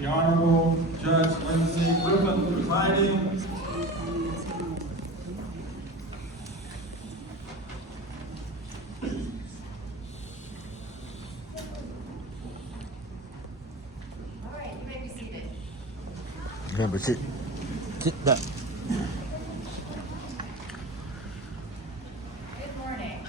The Honorable Judge Lindsay Griffin presiding. All right, you may be seated. Remember, sit down. Good morning.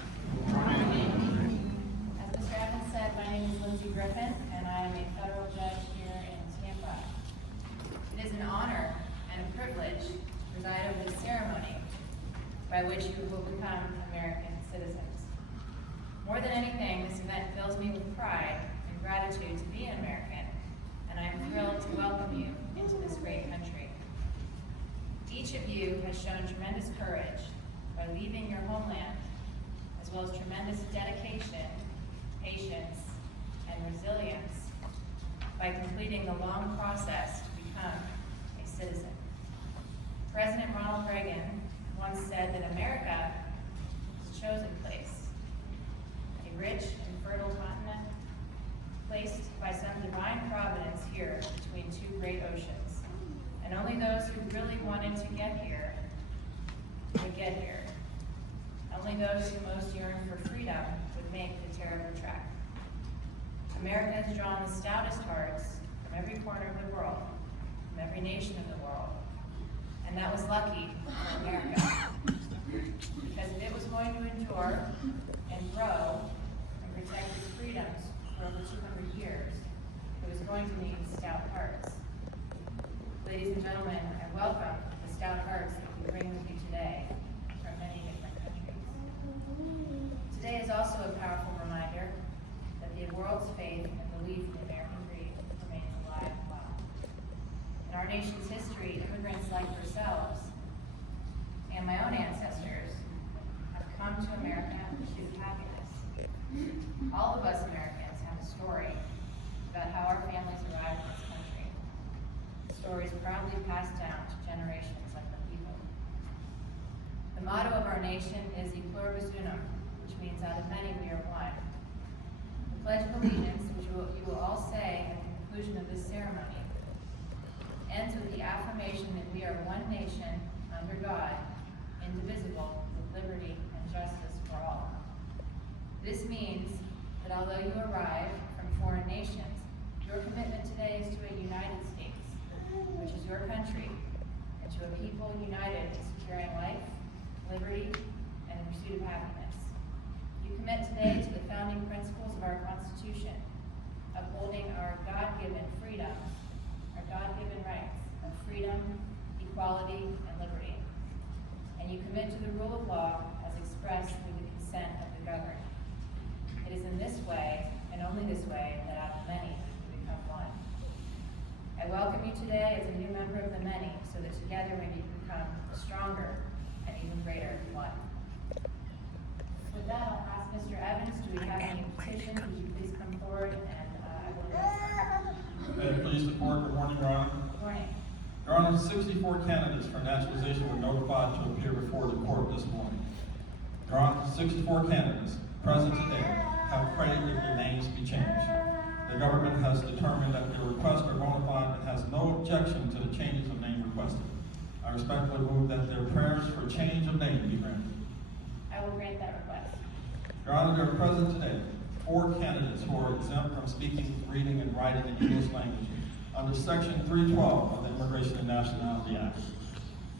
As Mr. Evans said, my name is Lindsay Griffin, and I am a federal judge here in Tampa. It is an honor and a privilege to preside over the ceremony by which you will become American citizens. More than anything, this event fills me with pride and gratitude to be an American, and I am thrilled to welcome you into this great country. Each of you has shown tremendous courage by leaving your homeland, as well as tremendous dedication, patience, and resilience by completing the long process to become a citizen. President Ronald Reagan once said that America is a chosen place, a rich and fertile continent placed by some divine providence here between two great oceans. And only those who really wanted to get here would get here. Only those who most yearn for freedom would make the terrible trek. America has drawn the stoutest hearts from every corner of the world, from every nation of the world. And that was lucky for America. Because if it was going to endure and grow and protect its freedoms for over 200 years, it was going to need stout hearts. Ladies and gentlemen, I welcome the stout hearts that we bring with you today from many different countries. Today is also a powerful reminder that the world's faith and belief in American creed remains alive and well. In our nation's history, immigrants like yourselves and my own ancestors have come to America to seek happiness. All of us Americans have a story about how our families arrived in this country. Stories proudly passed down to generations of the people. The motto of our nation is E pluribus unum, which means out of many we are one. The Pledge of Allegiance, which you will all say at the conclusion of this ceremony, ends with the affirmation that we are one nation under God, indivisible, with liberty and justice for all. This means that although you arrive from foreign nations, your commitment today is to a United States, which is your country, and to a people united in securing life, liberty, and the pursuit of happiness. You commit today to the founding principles of our Constitution, upholding our God-given freedoms, our God-given rights of freedom, equality, and liberty. And you commit to the rule of law as expressed through the consent of the governed. It is in this way, and only this way, that out of many we become one. I welcome you today as a new member of the many, so that together we may become a stronger and even greater one. With that, I'll ask Mr. Evans, do we have any petitions? Would you please come forward and I will address them. May it please the court, good morning, Your Honor. Good morning. Your Honor, 64 candidates for naturalization were notified to appear before the court this morning. Your Honor, 64 candidates present today have prayed that their names be changed. The government has determined that their requests are bona fide and has no objection to the changes of name requested. I respectfully move that their prayers for change of name be granted. I will grant that request. Your Honor, there are present today 4 candidates who are exempt from speaking, reading, and writing in English language under Section 312 of the Immigration and Nationality Act.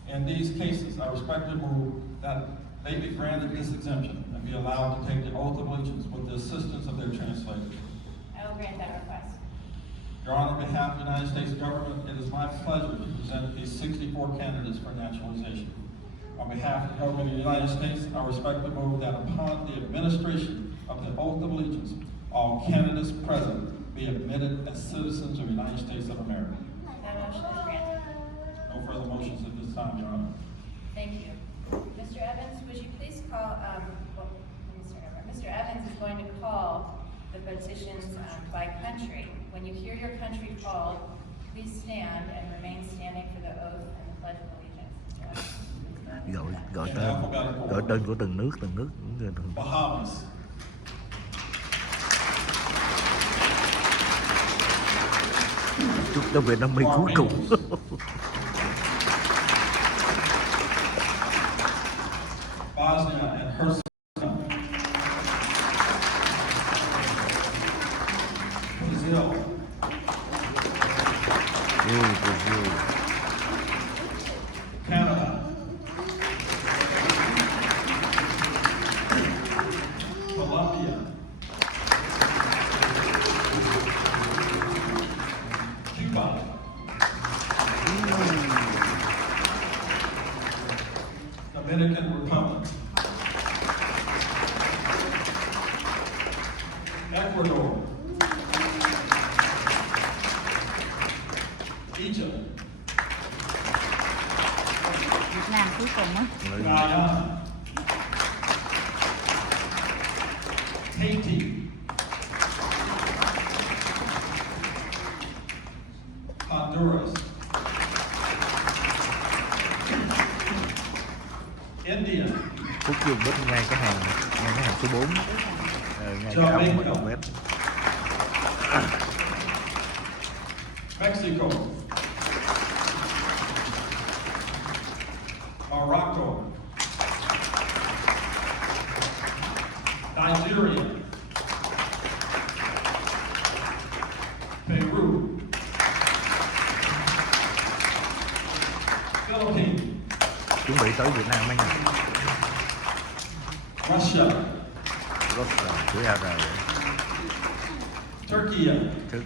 In these cases, I respectfully move that they be granted this exemption and be allowed to take the oath of allegiance with the assistance of their translators. I will grant that request. Your Honor, on behalf of the United States government, it is my pleasure to present these 64 candidates for naturalization. On behalf of the government of the United States, I respectfully move that upon the administration of the oath of allegiance, all candidates present be admitted as citizens of the United States of America. That motion is granted. No further motions at this time, Your Honor. Thank you. Mr. Evans, would you please call, Mr. Evans is going to call the petitions by country. When you hear your country called, please stand and remain standing for the oath and the Pledge of Allegiance. Gọi tên của từng nước. Bahamas. chúc cho Việt Nam mình cuối cùng. Bosnia and Herzegovina, Brazil, Brazil. Canada, Colombia, Cuba, Dominican Republic, Ecuador, Egypt, Việt Nam cuối cùng á. Guyana, Haiti, Honduras, India, Phúc dùng bếp ngay cái hàng số 4, ngay cái ống mà đầu bếp. Mexico, Morocco, Nigeria, Peru, Philippines, Chuẩn bị tới Việt Nam mấy nha. Russia, Rất là chữ R rồi. Turkey, Trước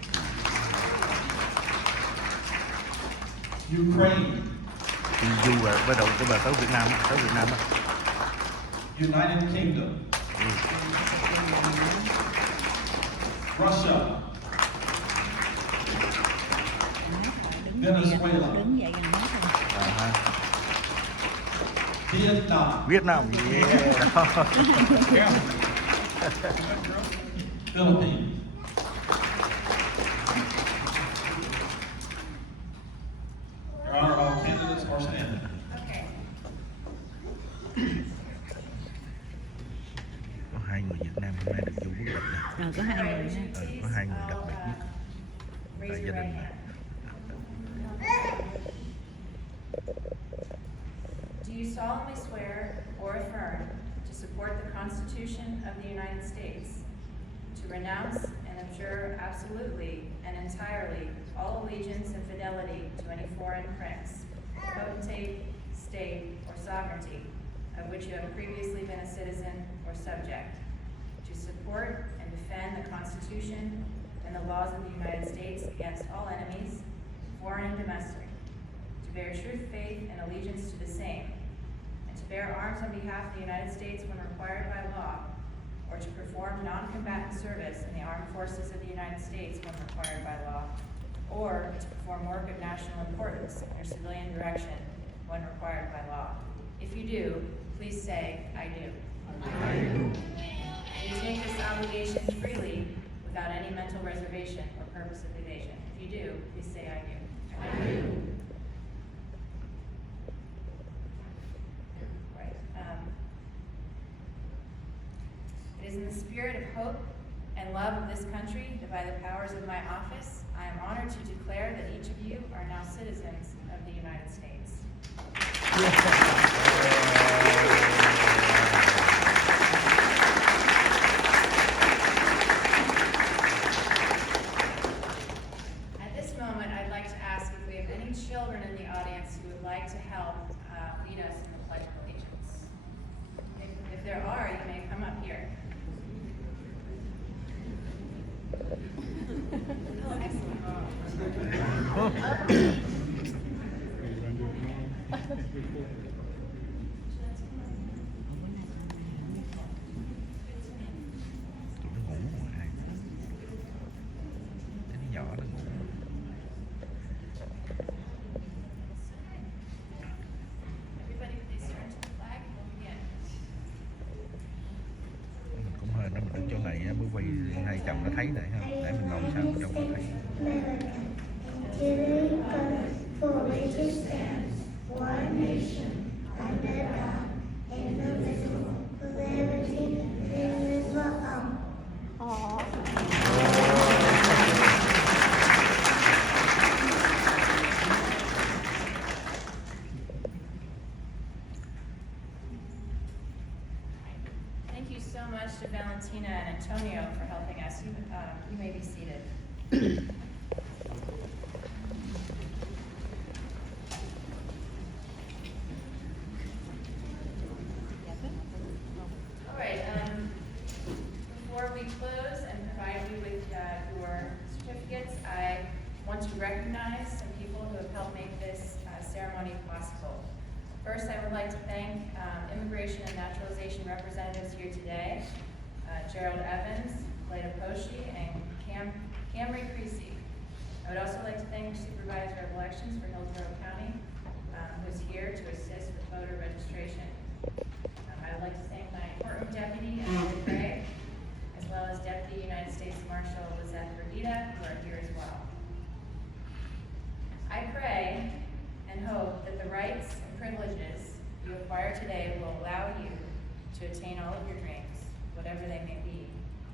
Ukraine, đi du và bắt đầu cái bà tới Việt Nam á. United Kingdom, Russia, Venezuela, Đứng dậy gần hết rồi. Ha. Vietnam, Việt Nam, yeah. Philippines, Your Honor, all candidates are standing. Okay. Có hai người Việt Nam hôm nay được vô bước bậc này. Có hai người nha. Có hai người đặc biệt nhất tại Raise gia your đình right này. hand. Do you solemnly swear or affirm to support the Constitution of the United States, to renounce and abjure absolutely and entirely all allegiance and fidelity to any foreign prince, potentate, state, or sovereignty of which you have previously been a citizen or subject, to support and defend the Constitution and the laws of the United States against all enemies, foreign and domestic, to bear true faith and allegiance to the same, and to bear arms on behalf of the United States when required by law, or to perform non-combatant service in the armed forces of the United States when required by law, or to perform work of national importance or civilian direction when required by law. If you do, please say, I do. I do. You take this obligation freely without any mental reservation or purpose of evasion. If you do, please say, I do. I do. Right. It is in the spirit of hope and love of this country that by the powers of my office, I am honored to declare that each of you are now citizens of the United States. At this moment, I'd like to ask if we have any children in the audience who would like to help lead us in the Pledge of Allegiance. If there are, you may come up here. Tụi nó ngủ rồi ai. Cái nhỏ nó ngủ. Everybody please turn to the flag and we'll begin. Mình cũng hên đó, mình đứng chỗ này á, mới quay hai chồng nó thấy này ha. Để mình ngồi sao mình đâu có thấy. For which it stands, one nation, under God, indivisible, with liberty and justice for all. to Valentina and Antonio for helping us. You may be seated. All right, before we close and provide you with your certificates, I want to recognize some people who have helped make this ceremony possible. First, I would like to thank Immigration and Naturalization representatives here today, Gerald Evans, Leda Poshi, and Camry Creasy. I would also like to thank the Supervisor of Elections for Hillsborough County, who is here to assist with voter registration. I would like to thank my courtroom deputy, Emily Gray, as well as Deputy United States Marshal Lizette Verdita, who are here as well. I pray and hope that the rights and privileges you acquire today will allow you to attain all of your dreams, whatever they may be,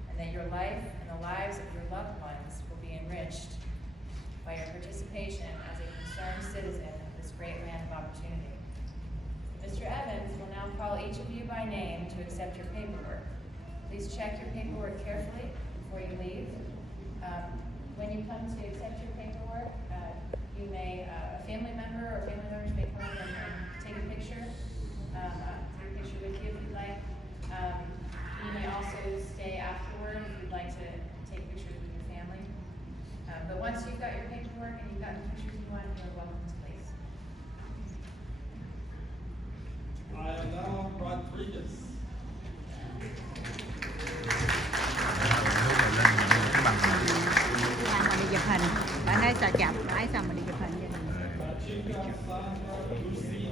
and that your life and the lives of your loved ones will be enriched by your participation as a concerned citizen of this great land of opportunity. Mr. Evans will now call each of you by name to accept your paperwork. Please check your paperwork carefully before you leave. When you come to accept your paperwork, a family member or family members may come and take a picture. Take a picture with you if you'd like. You may also stay afterward if you'd like to take pictures with your family. But once you've got your paperwork and you've got the pictures you want, you're welcome to leave. I am now Rodriguez. Ai mà đi chụp hình, bạn ấy sợ chậm, ai sao mà đi chụp hình vậy? Patricia Sandra Lucia.